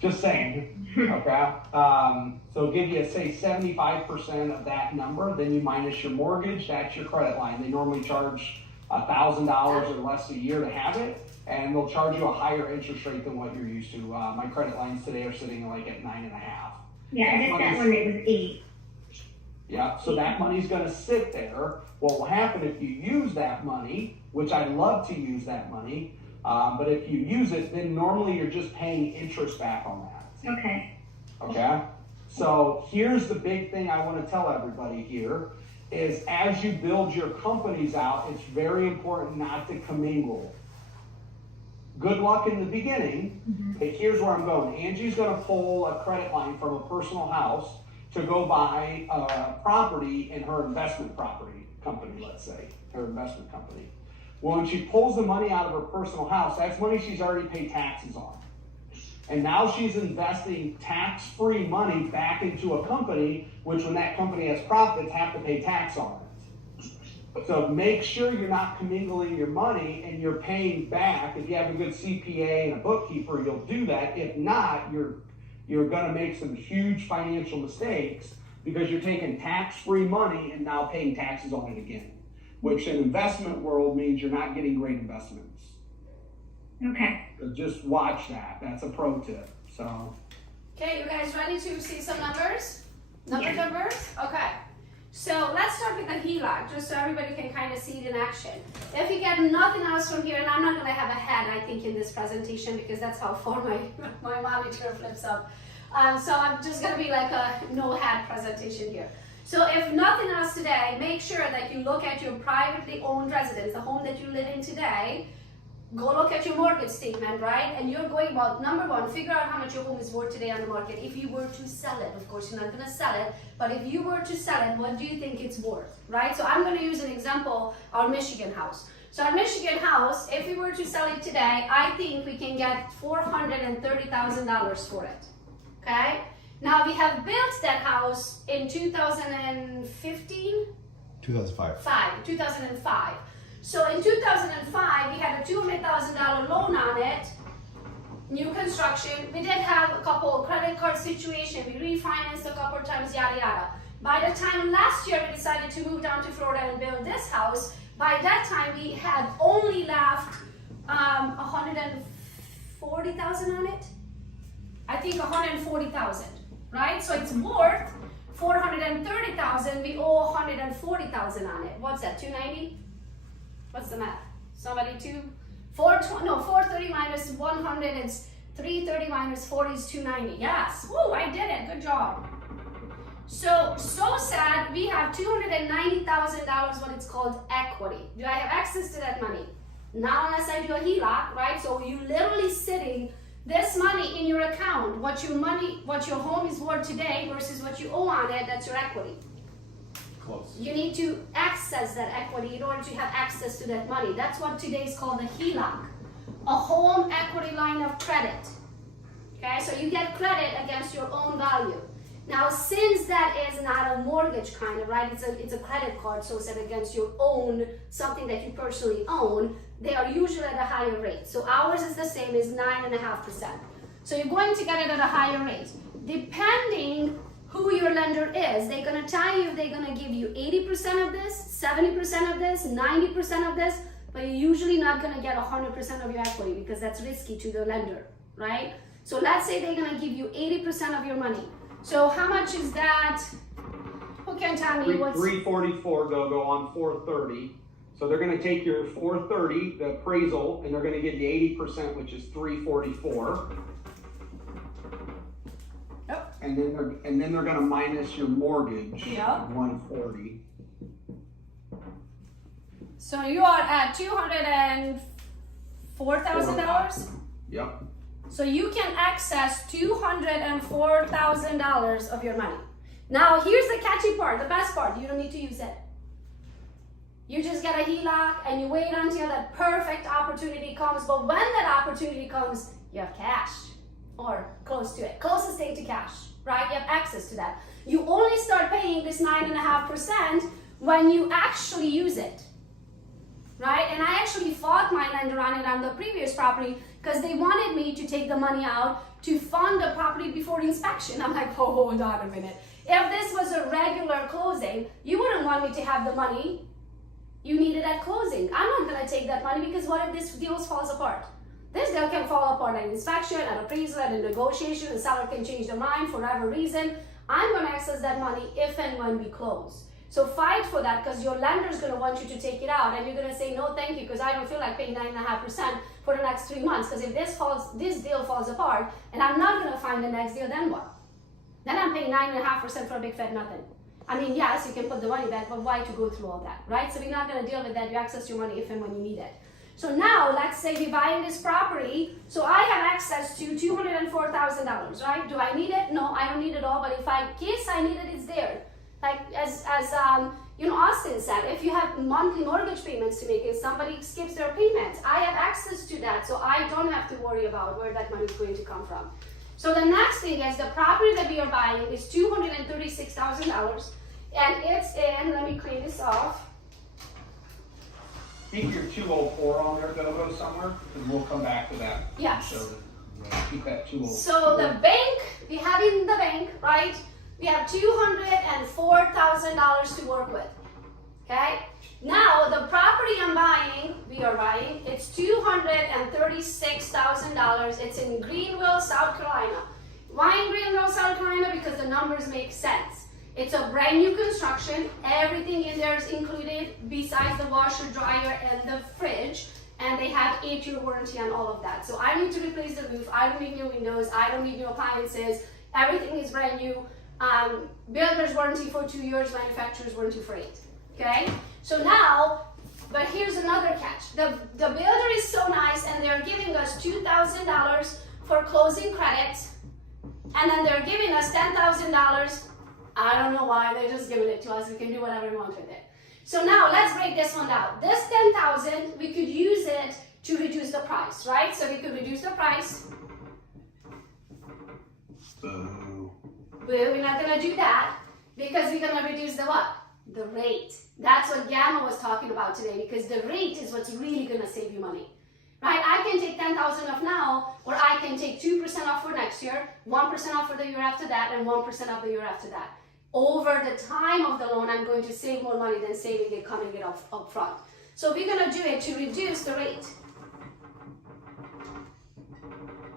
Just saying, okay? So give you, say, 75% of that number, then you minus your mortgage, that's your credit line. They normally charge $1,000 or less a year to have it, and they'll charge you a higher interest rate than what you're used to. My credit lines today are sitting like at 9.5. Yeah, I just got one that was 8. Yeah, so that money's gonna sit there. What will happen if you use that money, which I'd love to use that money, but if you use it, then normally you're just paying interest back on that. Okay. Okay? So here's the big thing I want to tell everybody here is as you build your companies out, it's very important not to commingle. Good luck in the beginning, but here's where I'm going. Angie's going to pull a credit line from a personal house to go buy a property in her investment property company, let's say, her investment company. Well, when she pulls the money out of her personal house, that's money she's already paid taxes on. And now she's investing tax-free money back into a company, which when that company has profits, have to pay tax on it. So make sure you're not commingling your money and you're paying back. If you have a good CPA and a bookkeeper, you'll do that. If not, you're going to make some huge financial mistakes because you're taking tax-free money and now paying taxes on it again, which in investment world means you're not getting great investments. Okay. So just watch that. That's a pro tip. So. Okay, you guys ready to see some numbers? Yeah. Numbers? Okay. So let's start with the HELOC, just so everybody can kind of see it in action. If you get nothing else from here, and I'm not going to have a head, I think, in this presentation because that's how far my monitor flips up. So I'm just going to be like a no head presentation here. So if nothing else today, make sure that you look at your privately owned residence, the home that you live in today. Go look at your mortgage statement, right? And you're going about, number one, figure out how much your home is worth today on the market. If you were to sell it, of course, you're not going to sell it, but if you were to sell it, what do you think it's worth, right? So I'm going to use an example, our Michigan house. So our Michigan house, if we were to sell it today, I think we can get $430,000 for it, okay? Now, we have built that house in 2015? 2005. So in 2005, we had a $200,000 loan on it, new construction. We did have a couple credit card situation. We refinanced a couple of times, yada, yada. By the time last year we decided to move down to Florida and build this house, by that time we had only left $140,000 on it. I think $140,000, right? So it's worth $430,000. We owe $140,000 on it. What's that, 290? What's the math? Somebody 430 minus 100 is 330 minus 40 is 290. Yes, woo, I did it, good job. So sad, we have $290,000 what it's called equity. Do I have access to that money? Not unless I do a HELOC, right? So you literally sitting this money in your account, what your home is worth today versus what you owe on it, that's your equity. Close. You need to access that equity in order to have access to that money. That's what today is called a HELOC, a home equity line of credit. Okay, so you get credit against your own value. Now, since that is not a mortgage kind of, right, it's a credit card, so it's against your own, something that you personally own, they are usually at a higher rate. So ours is the same, is 9.5%. So you're going to get it at a higher rate. Depending who your lender is, they're going to tell you if they're going to give you 80% of this, 70% of this, 90% of this, but you're usually not going to get 100% of your equity because that's risky to the lender, right? So let's say they're going to give you 80% of your money. So how much is that? Who can tell me what's... 344 go on 430. So they're going to take your 430, the appraisal, and they're going to give you 80%, which is 344. Yep. And then they're going to minus your mortgage, Yep. 140. So you are at $204,000? Yep. So you can access $204,000 of your money. Now here's the catchy part, the best part, you don't need to use it. You just get a HELOC and you wait until that perfect opportunity comes, but when that opportunity comes, you have cash. Or close to it, closest thing to cash, right? You have access to that. You only start paying this 9.5% when you actually use it, right? And I actually fought my lender on it on the previous property because they wanted me to take the money out to fund the property before inspection. I'm like, oh, hold on a minute. If this was a regular closing, you wouldn't want me to have the money you needed at closing. I'm not gonna take that money because what if this deal falls apart? This deal can fall apart at inspection, at appraisal, at a negotiation, the seller can change their mind for whatever reason. I'm gonna access that money if and when we close. So fight for that, because your lender's gonna want you to take it out and you're gonna say, no, thank you, because I don't feel like paying 9.5% for the next 3 months. Because if this deal falls apart and I'm not gonna find the next deal, then what? Then I'm paying 9.5% for a big fat nothing. I mean, yes, you can put the money back, but why to go through all that, right? So we're not gonna deal with that. You access your money if and when you need it. So now, let's say we're buying this property. So I have access to $204,000, right? Do I need it? No, I don't need it all, but if in case I need it, it's there. Like as Austin said, if you have monthly mortgage payments to make, if somebody skips their payments, I have access to that, so I don't have to worry about where that money is going to come from. So the next thing is the property that we are buying is $236,000, and it's in, let me clean this off. Keep your 204 on there, go somewhere, and we'll come back to that. Yes. So keep that 204. So the bank, we have in the bank, right? We have $204,000 to work with, okay? Now, the property we are buying, it's $236,000. It's in Greenville, South Carolina. Why in Greenville, South Carolina? Because the numbers make sense. It's a brand new construction. Everything in there is included besides the washer, dryer, and the fridge. And they have 8-year warranty on all of that. So I need to replace the roof. I don't need new windows. I don't need new appliances. Everything is brand new. Builder's warranty for 2 years, manufacturer's warranty for 8. Okay? So now, but here's another catch. The builder is so nice and they're giving us $2,000 for closing credits. And then they're giving us $10,000. I don't know why, they're just giving it to us. We can do whatever we want with it. So now let's break this one down. This $10,000, we could use it to reduce the price, right? So we could reduce the price. Boo. We're not gonna do that because we're gonna reduce the what? The rate. That's what Gamma was talking about today, because the rate is what's really gonna save you money. Right? I can take 10,000 off now, or I can take 2% off for next year, 1% off for the year after that, and 1% off the year after that. Over the time of the loan, I'm going to save more money than saving it coming it up front. So we're gonna do it to reduce the rate.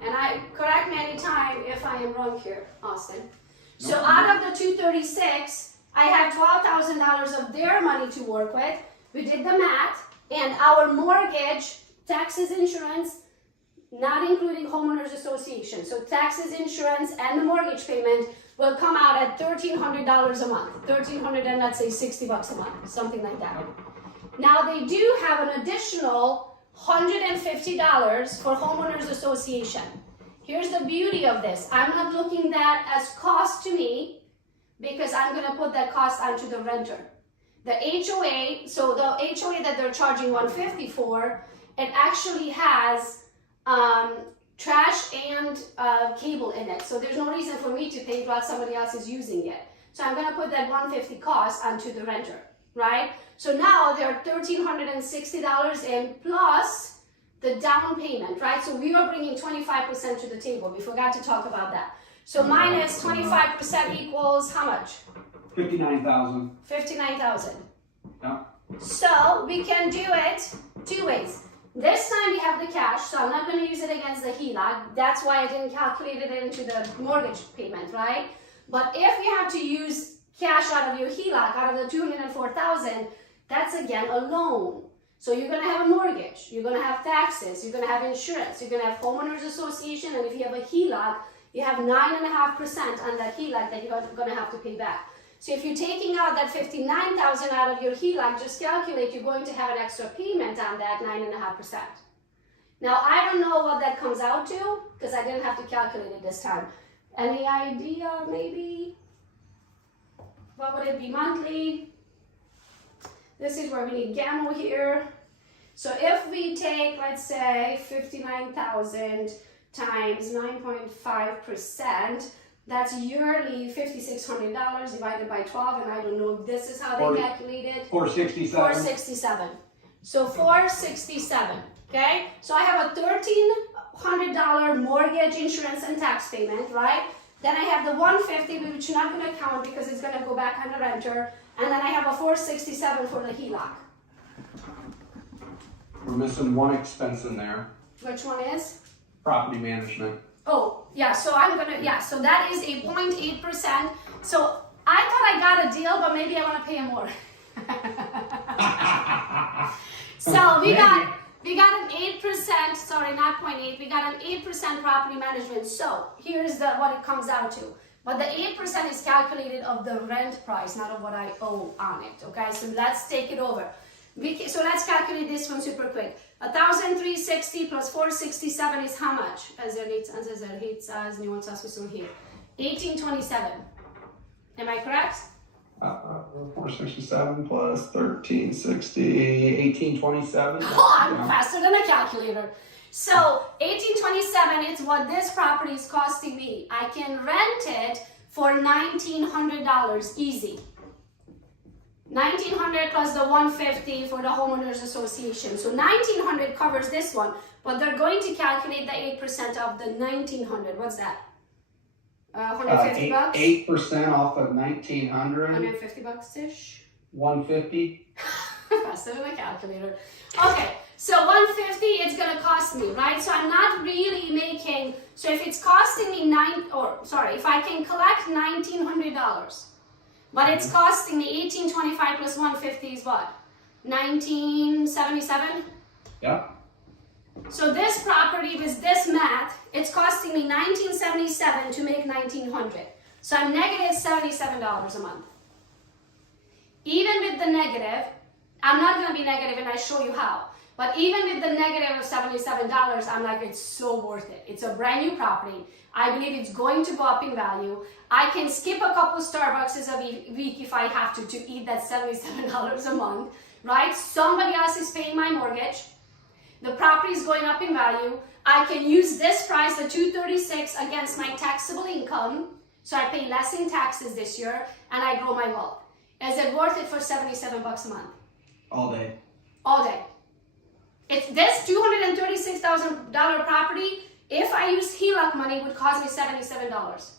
And correct me anytime if I am wrong here, Austin. So out of the 236, I have $12,000 of their money to work with. We did the math, and our mortgage, taxes, insurance, not including homeowners association. So taxes, insurance, and the mortgage payment will come out at $1,300 a month. $1,300 and let's say $60 a month, something like that. Now they do have an additional $150 for homeowners association. Here's the beauty of this. I'm not looking at that as cost to me because I'm going to put that cost onto the renter. The HOA, so the HOA that they're charging $150 for, it actually has trash and cable in it. So there's no reason for me to pay while somebody else is using it. So I'm going to put that $150 cost onto the renter, right? So now they're $1,360 in plus the down payment, right? So we are bringing 25% to the table. We forgot to talk about that. So minus 25% equals how much? 59,000. 59,000. Yeah. So we can do it 2 ways. This time we have the cash, so I'm not going to use it against the HELOC. That's why I didn't calculate it into the mortgage payment, right? But if you have to use cash out of your HELOC, out of the $204,000, that's again a loan. So you're going to have a mortgage, you're going to have taxes, you're going to have insurance, you're going to have homeowners association, and if you have a HELOC, you have 9.5% on that HELOC that you're going to have to pay back. So if you're taking out that $59,000 out of your HELOC, just calculate you're going to have an extra payment on that 9.5%. Now I don't know what that comes out to because I didn't have to calculate it this time. Any idea maybe? What would it be monthly? This is where we need Gamma here. So if we take, let's say, 59,000 times 9.5%, that's yearly $5,600 divided by 12, and I don't know if this is how they calculate it. 467. 467. So 467, okay? So I have a 13 $100 mortgage, insurance, and tax payment, right? Then I have the $150, which you're not going to count because it's going to go back on the renter. And then I have a $467 for the HELOC. We're missing one expense in there. Which one is? Property management. Oh, yeah, so so that is a 0.8%. So I thought I got a deal, but maybe I want to pay more. So we got an 8%, sorry, not 0.8, we got an 8% property management. So here's what it comes out to. But the 8% is calculated of the rent price, not of what I owe on it, okay? So let's take it over. So let's calculate this one super quick. 1,360 plus 467 is how much? 1827. Am I correct? 467 plus 1360, 1827. Oh, I'm faster than a calculator. So 1827 is what this property is costing me. I can rent it for $1,900 easy. 1,900 plus the 150 for the homeowners association. So 1,900 covers this one, but they're going to calculate the 8% of the 1,900. What's that? 150 bucks? 8% off of 1,900. 150 bucks ish. 150. Faster than a calculator. Okay, so 150 it's gonna cost me, right? So I'm not really making. So if it's costing me if I can collect $1,900, but it's costing me 1825 plus 150 is what? 1977. Yeah. So this property with this math, it's costing me $1977 to make $1,900. So I'm negative $77 a month. Even with the negative, I'm not going to be negative and I show you how. But even with the negative of $77, I'm like, it's so worth it. It's a brand new property. I believe it's going to go up in value. I can skip a couple Starbucks a week if I have to eat that $77 a month, right? Somebody else is paying my mortgage. The property is going up in value. I can use this price, the $236, against my taxable income. So I pay less in taxes this year and I grow my wealth. Is it worth it for $77 a month? All day. All day. It's this $236,000 property, if I used HELOC money, would cost me $77.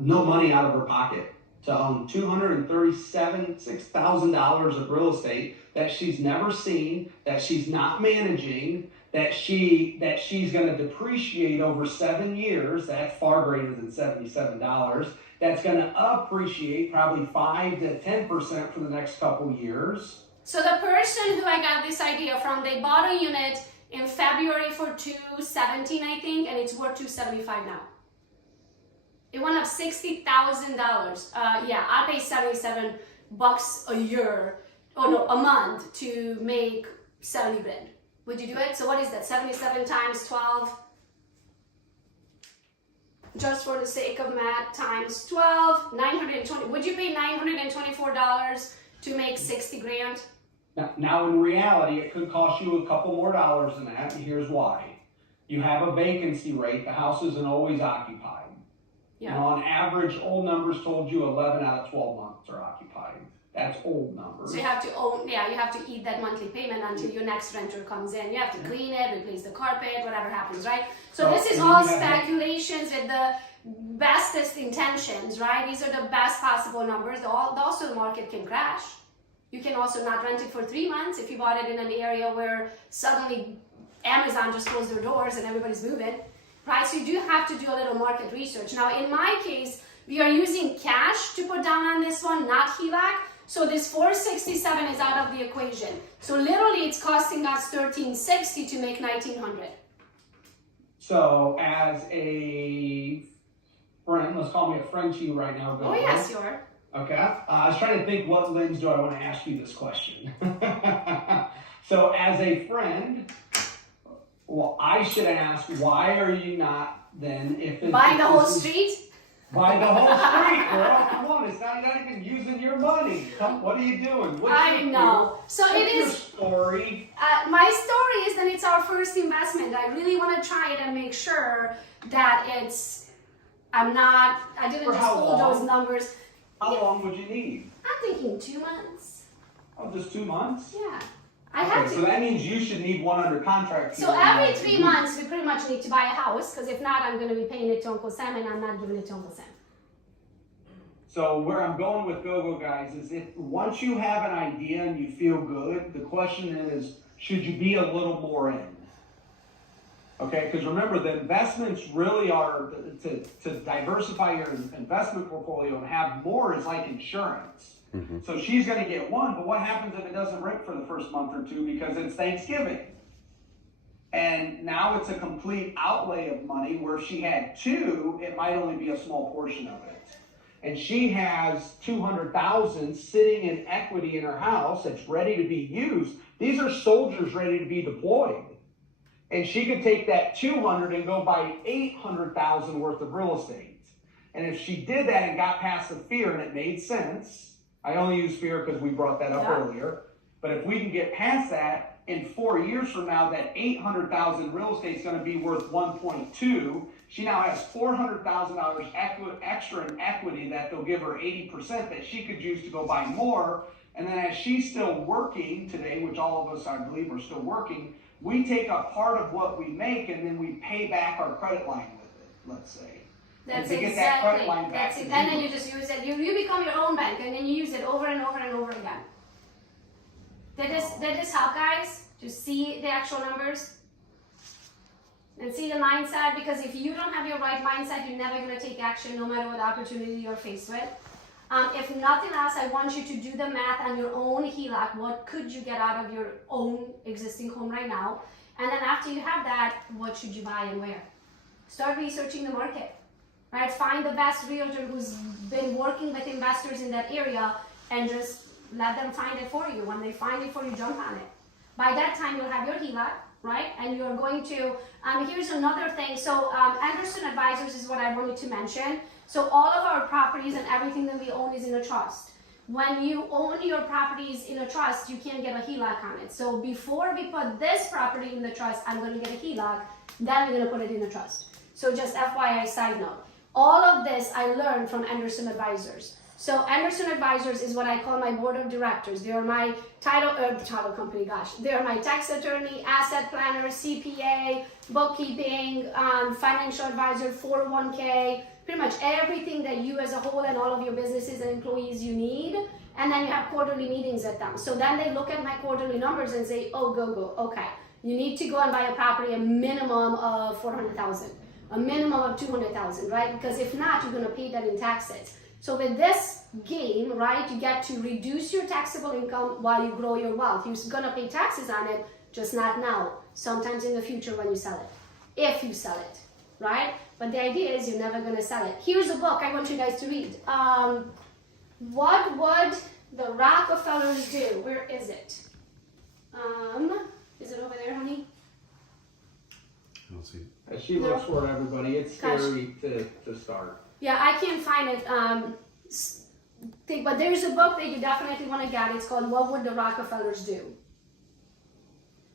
No money out of her pocket to own $236,000 of real estate that she's never seen, that she's not managing, that she's going to depreciate over 7 years. That's far greater than $77. That's going to appreciate probably 5 to 10% for the next couple years. So the person who I got this idea from, they bought a unit in February for $217, I think, and it's worth $275 now. It went up $60,000. Yeah, I pay $77 a year, a month to make 70 grand. Would you do it? So what is that? 77 times 12? Just for the sake of math, times 12, 920. Would you pay $924 to make 60 grand? Now, in reality, it could cost you a couple more dollars than that, and here's why. You have a vacancy rate. The house isn't always occupied. Yeah. You know, on average, old numbers told you 11 out of 12 months are occupied. That's old numbers. So you have to you have to eat that monthly payment until your next renter comes in. You have to clean it, replace the carpet, whatever happens, right? So this is all speculations with the bestest intentions, right? These are the best possible numbers. Also, the market can crash. You can also not rent it for 3 months if you bought it in an area where suddenly Amazon just closed their doors and everybody's moving, right? So you do have to do a little market research. Now, in my case, we are using cash to put down on this one, not HELOC. So this 467 is out of the equation. So literally it's costing us $1,360 to make $1,900. So as a friend, let's call me a friend to you right now. Oh yes, you are. Okay. I was trying to think what lens do I want to ask you this question. So as a friend, well, I should ask, why are you not then, if it's buying the whole street? Buy the whole street, girl. Come on, it's not even using your money. What are you doing? I know. So it is. Your story. My story is that it's our first investment. I really want to try it and make sure that I didn't just pull those numbers. How long would you need? I'm thinking 2 months. Oh, just 2 months? Yeah. I have Okay, to. so that means you should need one under contract. So every 3 months, we pretty much need to buy a house, because if not, I'm going to be paying it to Uncle Sam, and I'm not giving it to Uncle Sam. So where I'm going with GoGo guys is if once you have an idea and you feel good, the question is, should you be a little more in? Okay, because remember, the investments really are to diversify your investment portfolio and have more is like insurance. Mm-hmm. So she's going to get one, but what happens if it doesn't rip for the first month or two because it's Thanksgiving? And now it's a complete outlay of money, where if she had two, it might only be a small portion of it. And she has $200,000 sitting in equity in her house that's ready to be used. These are soldiers ready to be deployed. And she could take that 200 and go buy 800,000 worth of real estate. And if she did that and got past the fear and it made sense, I only use fear because we brought that up earlier. But if we can get past that, in 4 years from now, that 800,000 real estate is going to be worth 1.2. She now has $400,000 extra in equity that they'll give her 80% that she could use to go buy more. And then as she's still working today, which all of us, I believe, are still working, we take a part of what we make and then we pay back our credit line with it, let's say. That's to get exactly. that credit line back That's it. to And zero. then you just use it. You become your own bank, and then you use it over and over and over again. Did this help, guys? To see the actual numbers and see the mindset? Because if you don't have your right mindset, you're never going to take action, no matter what opportunity you're faced with. If nothing else, I want you to do the math on your own HELOC. What could you get out of your own existing home right now? And then after you have that, what should you buy and where? Start researching the market, right? Find the best realtor who's been working with investors in that area and just let them find it for you. When they find it for you, jump on it. By that time, you'll have your HELOC, right? And you're going to, here's another thing. So Anderson Advisors is what I wanted to mention. So all of our properties and everything that we own is in a trust. When you own your properties in a trust, you can't get a HELOC on it. So before we put this property in the trust, I'm going to get a HELOC, then we're going to put it in the trust. So just FYI side note. All of this I learned from Anderson Advisors. So Anderson Advisors is what I call my board of directors. They are my title company, gosh. They are my tax attorney, asset planner, CPA, bookkeeping, financial advisor, 401k, pretty much everything that you as a whole and all of your businesses and employees you need. And then you have quarterly meetings with them. So then they look at my quarterly numbers and say, oh, go, okay. You need to go and buy a property a minimum of $400,000, a minimum of $200,000, right? Because if not, you're gonna pay that in taxes. So with this game, right, you get to reduce your taxable income while you grow your wealth. You're gonna pay taxes on it, just not now. Sometimes in the future when you sell it, if you sell it, right? But the idea is you're never gonna sell it. Here's a book I want you guys to read. What would the Rockefellers do? Where is it? Is it over there, honey? I don't see it. As she looks for it, everybody, it's scary to start. Yeah, I can't find it. But there's a book that you definitely want to get. It's called What Would the Rockefellers Do?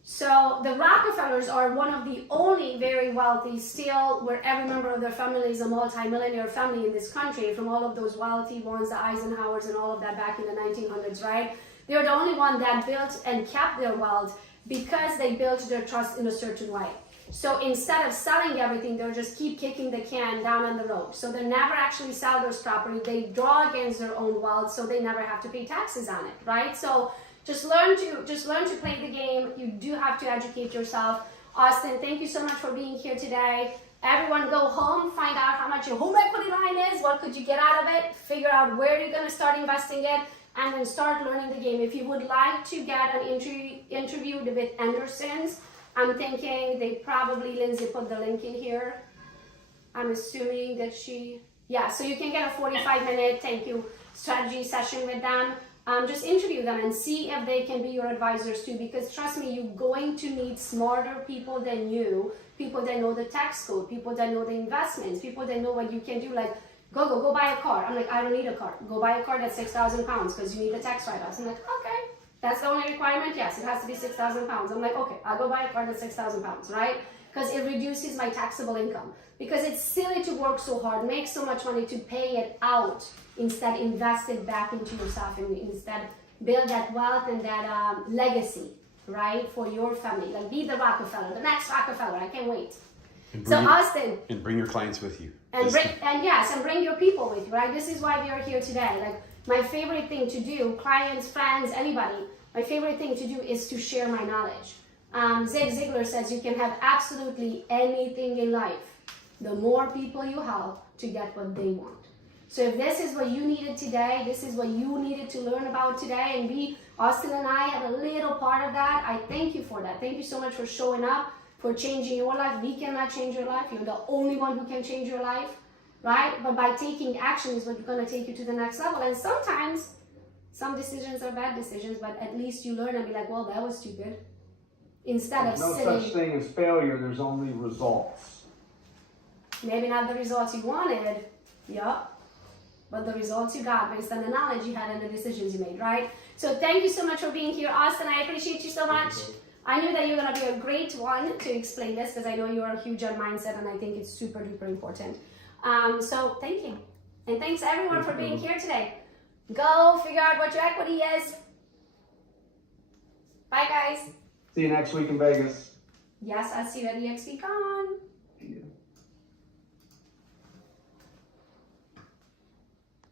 So the Rockefellers are one of the only very wealthy still, where every member of their family is a multi-millionaire family in this country, from all of those wealthy ones, the Eisenhowers and all of that back in the 1900s, right? They're the only one that built and kept their wealth because they built their trust in a certain way. So instead of selling everything, they'll just keep kicking the can down on the road. So they never actually sell those property. They draw against their own wealth, so they never have to pay taxes on it, right? So just learn to play the game. You do have to educate yourself. Austin, thank you so much for being here today. Everyone go home, find out how much your home equity line is, what could you get out of it, figure out where you're gonna start investing it, and then start learning the game. If you would like to get an interview with Anderson's, I'm thinking they probably, Lindsay put the link in here. I'm assuming that so you can get a 45-minute thank you strategy session with them. Just interview them and see if they can be your advisors too, because trust me, you're going to need smarter people than you, people that know the tax code, people that know the investments, people that know what you can do, like, go buy a car. I'm like, I don't need a car. Go buy a car that's 6,000 pounds because you need the tax write-offs. I'm like, okay. That's the only requirement? Yes, it has to be 6,000 pounds. I'm like, okay, I'll go buy a car that's 6,000 pounds, right? Because it reduces my taxable income. Because it's silly to work so hard, make so much money to pay it out, instead invest it back into yourself and instead build that wealth and that legacy. right, for your family. Like be the Rockefeller, the next Rockefeller. I can't wait. And So bring your- Austin, And bring your clients with you. and This- bring your people with you, right? This is why we are here today. Like my favorite thing to do, clients, friends, anybody, my favorite thing to do is to share my knowledge. Zig Ziglar says you can have absolutely anything in life. The more people you help to get what they want. So if this is what you needed today, this is what you needed to learn about today, and Austin and I had a little part of that, I thank you for that. Thank you so much for showing up, for changing your life. We cannot change your life. You're the only one who can change your life, right? But by taking action is what's going to take you to the next level. And sometimes, some decisions are bad decisions, but at least you learn and be like, well, that was stupid. Instead of No saying, such thing as failure, there's only results. maybe not the results you wanted, but the results you got based on the knowledge you had and the decisions you made, right? So thank you so much for being here, Austin. I appreciate you so much. I knew that you're going to be a great one to explain this because I know you're huge on mindset and I think it's super duper important. So thank you. And thanks everyone for being here today. Go figure out what your equity is. Bye guys. See you next week in Vegas. Yes, I'll see you at EXP Con.